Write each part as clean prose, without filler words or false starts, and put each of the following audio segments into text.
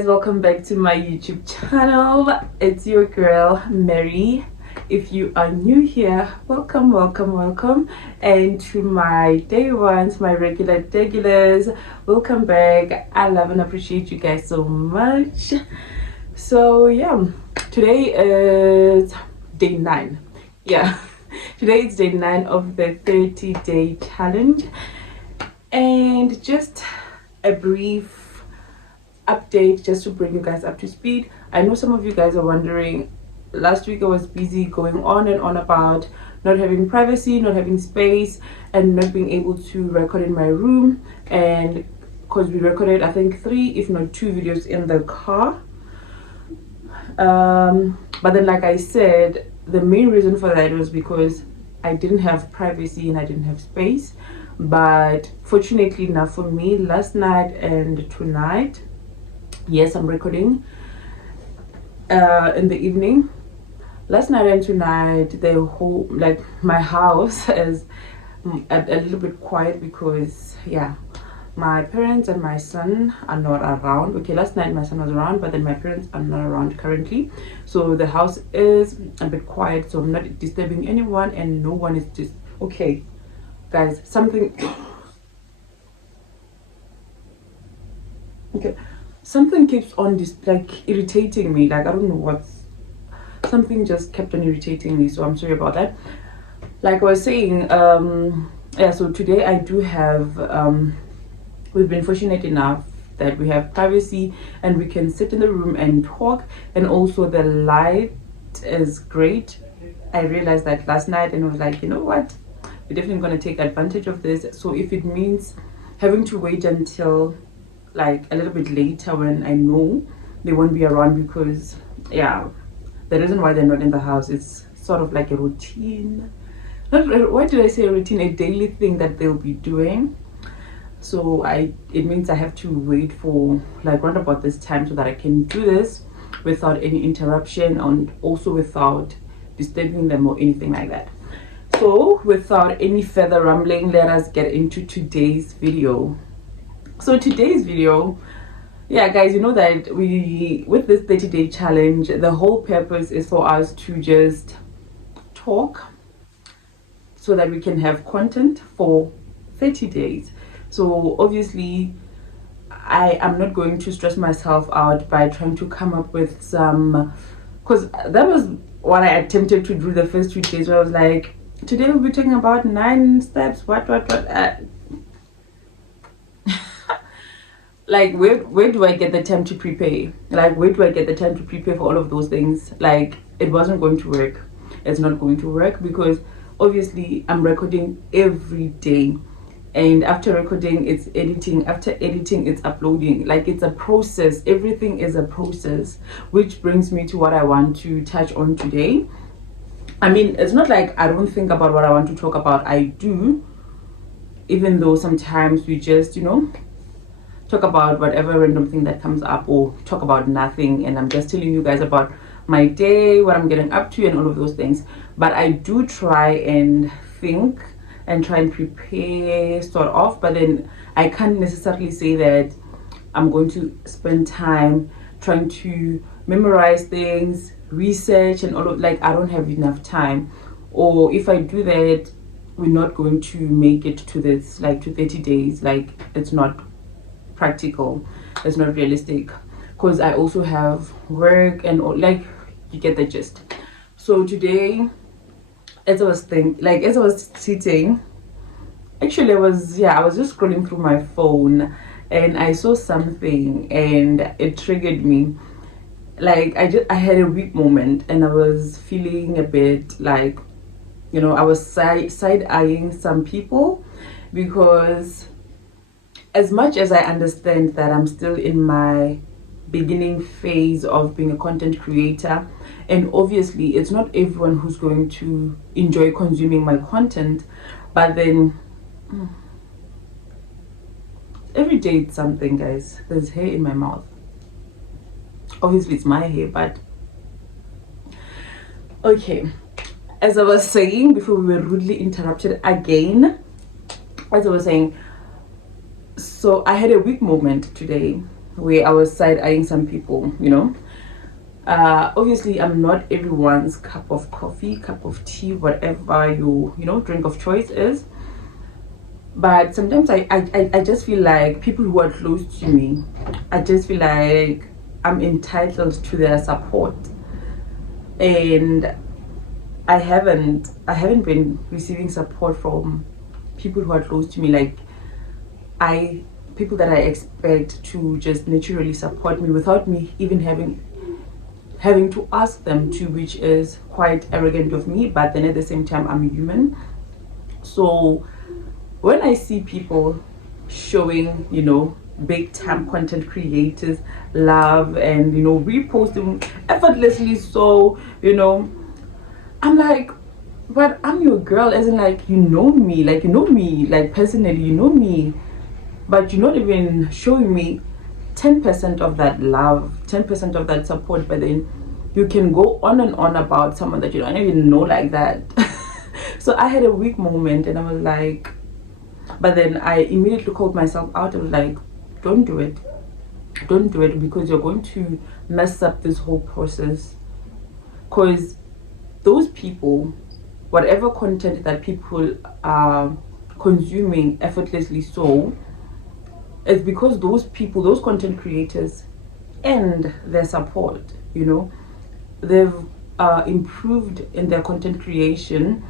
guys, welcome back to my YouTube channel. It's your girl Mary. If you are new here, welcome, and to my day ones, my regulars, welcome back. I love and appreciate you guys so much. So yeah, today is day 9. Today is day 9 of the 30-day challenge, and just a brief update just to bring you guys up to speed. I know some of you guys are wondering, last week I was busy going on and on about not having privacy, not having space, and not being able to record in my room, and because we recorded I think 3 if not 2 videos in the car. But then, like I said, the main reason for that was because I didn't have privacy and I didn't have space. But fortunately enough for me, last night and tonight, yes, I'm recording in the evening. Last night and tonight, the whole, like, my house is a little bit quiet because, yeah, my parents and my son are not around. Okay, last night my son was around, but then my parents are not around currently. So the house is a bit quiet, so I'm not disturbing anyone and no one is just, okay, guys, something, okay. Something keeps on irritating me. Like, I don't know what's, something just kept on irritating me, so I'm sorry about that. Like I was saying, yeah, so today I do have we've been fortunate enough that we have privacy and we can sit in the room and talk, and also the light is great. I realized that last night and was like, you know what, we're definitely going to take advantage of this. So if it means having to wait until like a little bit later when I know they won't be around, because yeah, the reason why they're not in the house is sort of like a routine, why did I say a routine, a daily thing that they'll be doing. So it means I have to wait for like round about this time so that I can do this without any interruption and also without disturbing them or anything like that. So without any further rambling, let us get into today's video. So today's video, yeah guys, you know that with this 30-day challenge, the whole purpose is for us to just talk so that we can have content for 30 days. So obviously I am not going to stress myself out by trying to come up with some, because that was what I attempted to do the first 2 days, where I was like, today we'll be talking about 9 steps, what like where do I get the time to prepare? Like, where do I get the time to prepare for all of those things? Like, it wasn't going to work. It's not going to work because obviously I'm recording every day, and after recording it's editing, after editing it's uploading. Like, it's a process. Everything is a process, which brings me to what I want to touch on today. I mean, it's not like I don't think about what I want to talk about. I do, even though sometimes we just, you know, talk about whatever random thing that comes up, or talk about nothing, and I'm just telling you guys about my day, what I'm getting up to, and all of those things. But I do try and think and try and prepare sort of, but then I can't necessarily say that I'm going to spend time trying to memorize things, research, and all of, like, I don't have enough time. Or if I do that, we're not going to make it to this, like, to 30 days. Like, it's not practical, it's not realistic, because I also have work and all, like, you get the gist. So today, as I was sitting, actually I was just scrolling through my phone and I saw something and it triggered me. Like, I had a weak moment and I was feeling a bit like, you know, I was side-eyeing some people, because as much as I understand that I'm still in my beginning phase of being a content creator, and obviously it's not everyone who's going to enjoy consuming my content, but then every day it's something, guys. There's hair in my mouth. Obviously it's my hair, but okay. As I was saying before we were rudely interrupted again, as I was saying, so I had a weak moment today where I was side eyeing some people, you know. Obviously I'm not everyone's cup of coffee, cup of tea, whatever you know drink of choice is, but sometimes I just feel like people who are close to me, I just feel like I'm entitled to their support, and I haven't been receiving support from people who are close to me, like I people that I expect to just naturally support me without me even having to ask them to, which is quite arrogant of me, but then at the same time I'm human. So when I see people showing, you know, big time content creators love and, you know, reposting effortlessly, so, you know, I'm like, but I'm your girl, as in like, you know me, like personally, you know me, but you're not even showing me 10% of that love, 10% of that support, but then you can go on and on about someone that you don't even know like that. So I had a weak moment and I was like, but then I immediately called myself out. I was like, don't do it. Don't do it, because you're going to mess up this whole process. Because those people, whatever content that people are consuming effortlessly, so it's because those people, those content creators, and their support, you know, they've improved in their content creation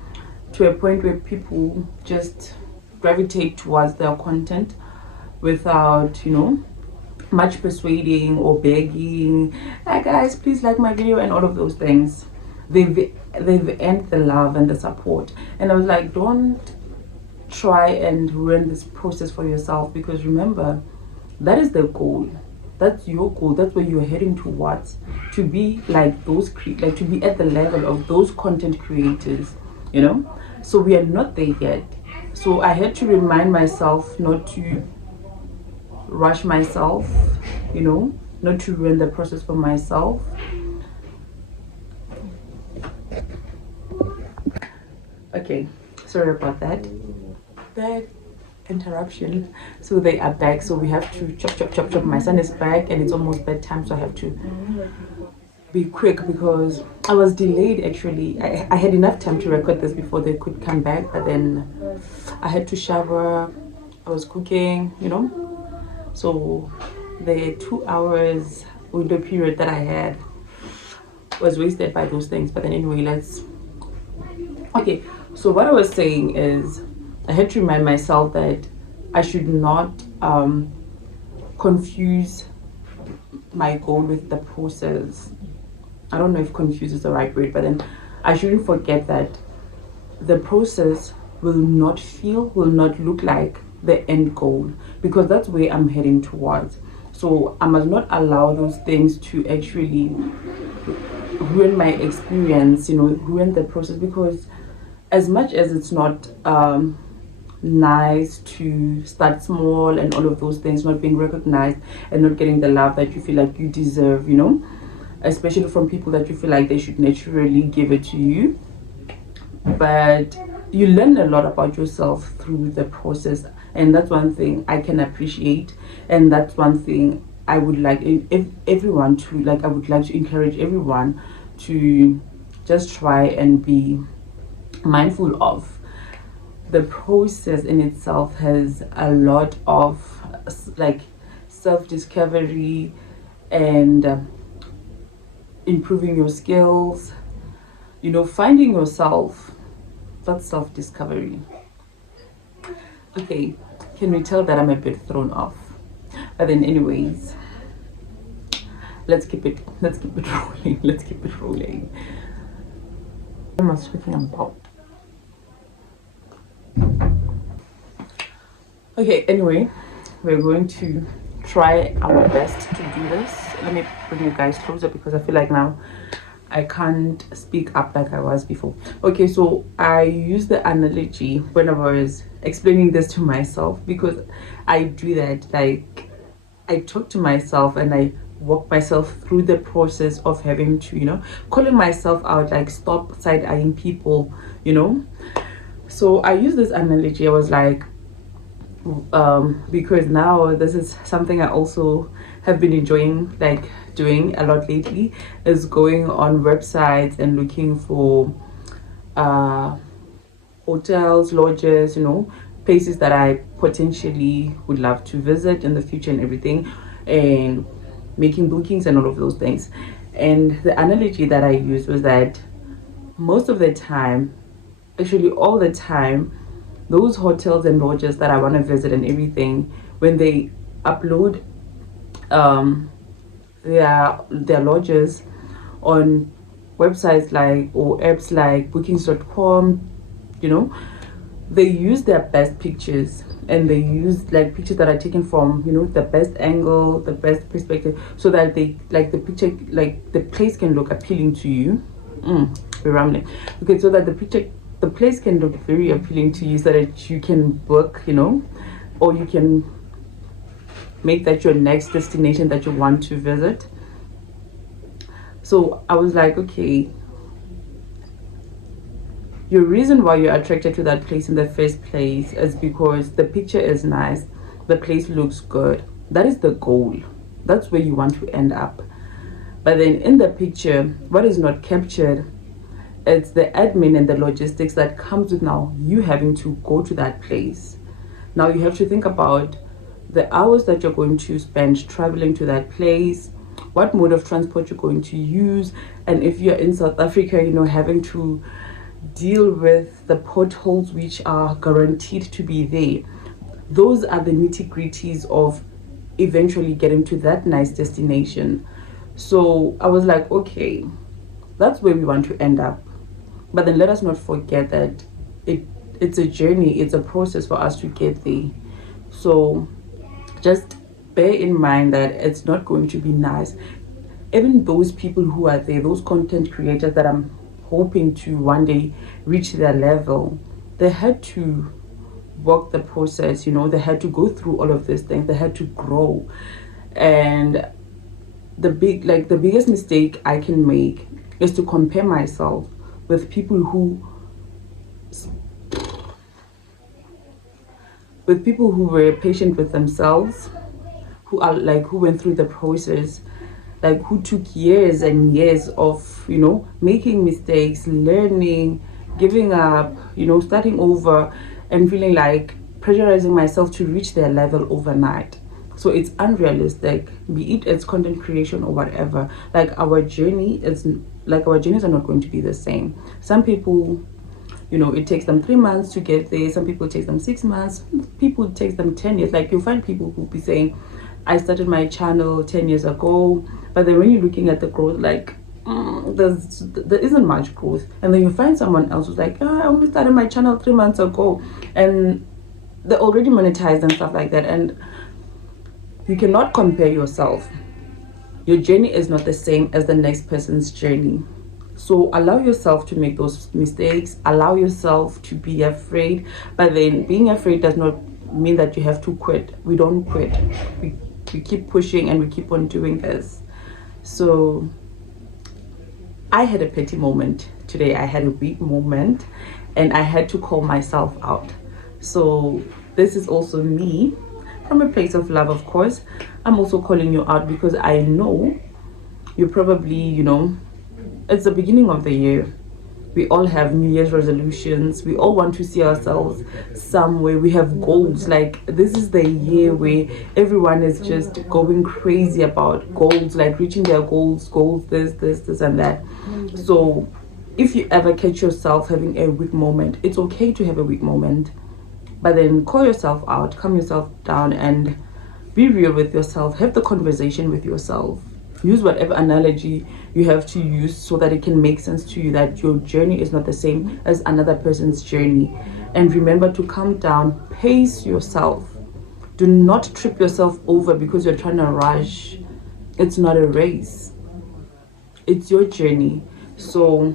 to a point where people just gravitate towards their content without, you know, much persuading or begging, hey guys, please like my video and all of those things. They've earned the love and the support, and I was like, don't try and ruin this process for yourself, because remember, that is the goal. That's your goal. That's where you're heading towards, to be like those like to be at the level of those content creators, you know. So we are not there yet. So I had to remind myself not to rush myself, you know, not to ruin the process for myself. Okay, sorry about that interruption. So they are back, so we have to chop. My son is back and it's almost bedtime, so I have to be quick because I was delayed. Actually, I had enough time to record this before they could come back, but then I had to shower, I was cooking, you know. So the 2 hours window period that I had was wasted by those things. But then anyway, okay, so what I was saying is I had to remind myself that I should not confuse my goal with the process. I don't know if confuse is the right word, but then I shouldn't forget that the process will not look like the end goal, because that's where I'm heading towards. So I must not allow those things to actually ruin my experience, you know, ruin the process, because as much as it's not nice to start small and all of those things, not being recognized and not getting the love that you feel like you deserve, you know, especially from people that you feel like they should naturally give it to you, but you learn a lot about yourself through the process, and that's one thing I can appreciate, and that's one thing I would like everyone to like. I would like to encourage everyone to just try and be mindful of. The process in itself has a lot of like self-discovery and improving your skills, you know, finding yourself. That's self-discovery. Okay, can we tell that I'm a bit thrown off? But then anyways, let's keep it rolling. Let's keep it rolling. What am I speaking about? Okay, anyway, we're going to try our best to do this. Let me bring you guys closer because I feel like now I can't speak up like I was before. Okay, so I use the analogy when I was explaining this to myself, because I do that. Like, I talk to myself and I walk myself through the process of having to, you know, calling myself out, like stop side-eyeing people, you know. So I use this analogy. I was like, because now this is something I also have been enjoying like doing a lot lately is going on websites and looking for hotels, lodges, you know, places that I potentially would love to visit in the future and everything, and making bookings and all of those things. And the analogy that I used was that most of the time, actually all the time, those hotels and lodges that I want to visit and everything, when they upload their lodges on websites like or apps like bookings.com, you know, they use their best pictures, and they use like pictures that are taken from, you know, the best angle, the best perspective, so that they like the picture, like the place can look appealing to you. We're rambling. Okay, so that the place can look very appealing to you, so that you can book, you know, or you can make that your next destination that you want to visit. So I was like, okay, your reason why you're attracted to that place in the first place is because the picture is nice, the place looks good. That is the goal. That's where you want to end up. But then in the picture, what is not captured, it's the admin and the logistics that comes with now you having to go to that place. Now you have to think about the hours that you're going to spend traveling to that place, what mode of transport you're going to use, and if you're in South Africa, you know, having to deal with the potholes which are guaranteed to be there. Those are the nitty-gritties of eventually getting to that nice destination. So I was like, okay, that's where we want to end up. But then let us not forget that it's a journey, it's a process for us to get there. So just bear in mind that it's not going to be nice. Even those people who are there, those content creators that I'm hoping to one day reach their level, they had to walk the process, you know, they had to go through all of these things, they had to grow. And the biggest mistake I can make is to compare myself with people who were patient with themselves, who went through the process, like who took years and years of, you know, making mistakes, learning, giving up, you know, starting over, and feeling like pressurizing myself to reach their level overnight. So it's unrealistic, be it it's content creation or whatever. Like our journeys are not going to be the same. Some people, you know, it takes them 3 months to get there. Some people it takes them 6 months. People it takes them 10 years. Like you'll find people who'll be saying, I started my channel 10 years ago, but then when you're looking at the growth, like there isn't much growth. And then you find someone else who's like, I only started my channel 3 months ago, and they're already monetized and stuff like that. And you cannot compare yourself. Your journey is not the same as the next person's journey. So allow yourself to make those mistakes, allow yourself to be afraid. But then being afraid does not mean that you have to quit. We don't quit. We keep pushing and we keep on doing this. So I had a petty moment today. I had a weak moment, and I had to call myself out. So this is also me from a place of love, of course. I'm also calling you out because I know you probably, you know, it's the beginning of the year. We all have New Year's resolutions. We all want to see ourselves somewhere. We have goals. Like this is the year where everyone is just going crazy about goals, like reaching their goals, this and that. So if you ever catch yourself having a weak moment, it's okay to have a weak moment. But then call yourself out, calm yourself down, and be real with yourself. Have the conversation with yourself. Use whatever analogy you have to use so that it can make sense to you that your journey is not the same as another person's journey. And remember to calm down, pace yourself. Do not trip yourself over because you're trying to rush. It's not a race. It's your journey. So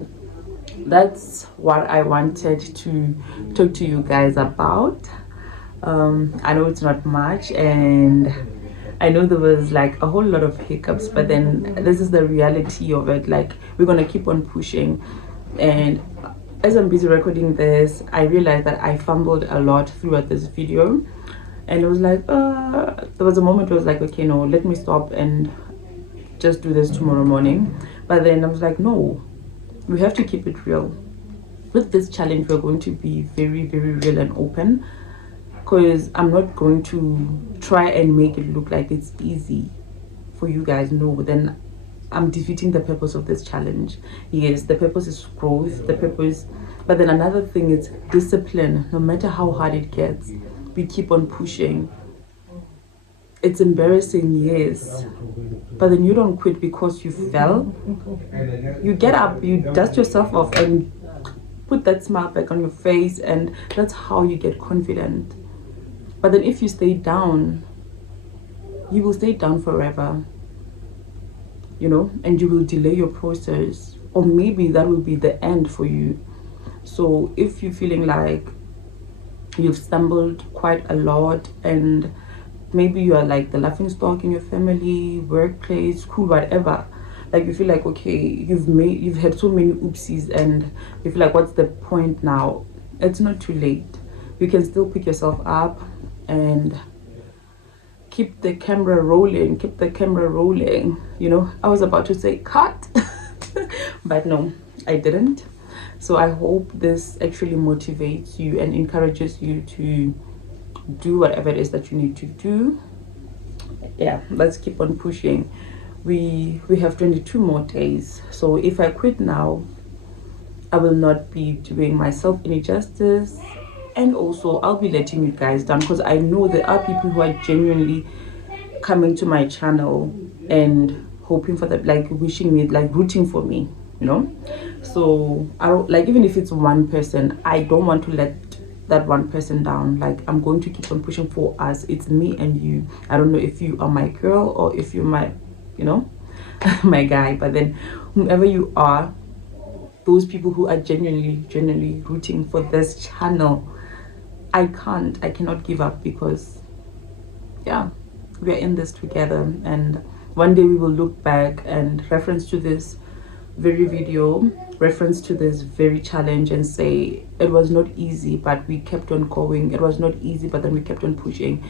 that's what I wanted to talk to you guys about. I know it's not much, and I know there was like a whole lot of hiccups, but then this is the reality of it. Like we're gonna keep on pushing. And as I'm busy recording this, I realized that I fumbled a lot throughout this video, And it was like there was a moment where I was like, okay, no, let me stop and just do this tomorrow morning. But then I was like, no, we have to keep it real. With this challenge, we're going to be very, very real and open, because I'm not going to try and make it look like it's easy for you guys. No, then I'm defeating the purpose of this challenge. Yes, the purpose is growth, the purpose, but then another thing is discipline. No matter how hard it gets, we keep on pushing. It's embarrassing, yes, but then you don't quit because you fell. You get up, you dust yourself off and put that smile back on your face, and that's how you get confident. But then if you stay down, you will stay down forever, you know, and you will delay your process, or maybe that will be the end for you. So if you're feeling like you've stumbled quite a lot, and maybe you are like the laughing stock in your family, workplace, school, whatever, like you feel like, okay, you've had so many oopsies and you feel like, what's the point now? It's not too late. You can still pick yourself up and keep the camera rolling, you know. I was about to say cut but no, I didn't. So I hope this actually motivates you and encourages you to do whatever it is that you need to do. Yeah, let's keep on pushing. We have 22 more days. So if I quit now, I will not be doing myself any justice, and also I'll be letting you guys down, because I know there are people who are genuinely coming to my channel and hoping for that, like wishing me, like rooting for me, you know. So I don't, like, even if it's one person, I don't want to let that one person down. Like, I'm going to keep on pushing for us. It's me and you. I don't know if you are my girl or if you're my, you know, my guy, but then whomever you are, those people who are genuinely rooting for this channel, I cannot give up, because yeah, we are in this together, and one day we will look back and reference to this very video, reference to this very challenge, and say it was not easy, but we kept on going. It was not easy, but then we kept on pushing,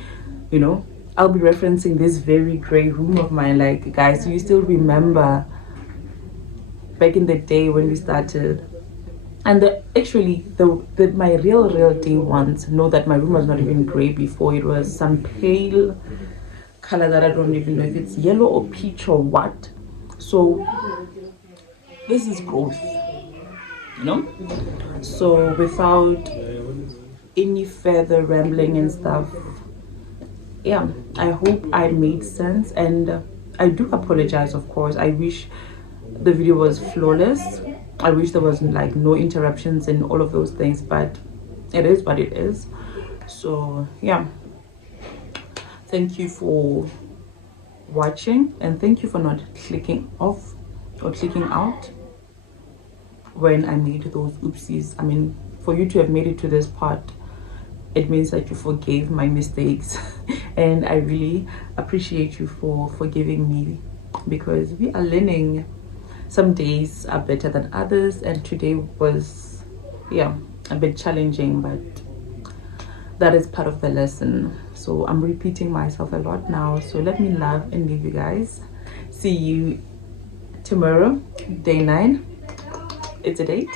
you know. I'll be referencing this very gray room of mine, like, guys, do you still remember back in the day when we started? And my real day ones know that my room was not even gray before. It was some pale color that I don't even know if it's yellow or peach or what. So this is growth, you know. So without any further rambling and stuff, yeah, I hope I made sense, and I do apologize, of course. I wish the video was flawless. I wish there was like no interruptions and all of those things, but it is what it is. So yeah, thank you for watching, and thank you for not clicking off or clicking out when I made those oopsies. I mean, for you to have made it to this part, it means that you forgave my mistakes and I really appreciate you for forgiving me, because we are learning. Some days are better than others, and today was, yeah, a bit challenging, but that is part of the lesson. So I'm repeating myself a lot now, so let me love and leave you guys. See you tomorrow, day 9. It's a date.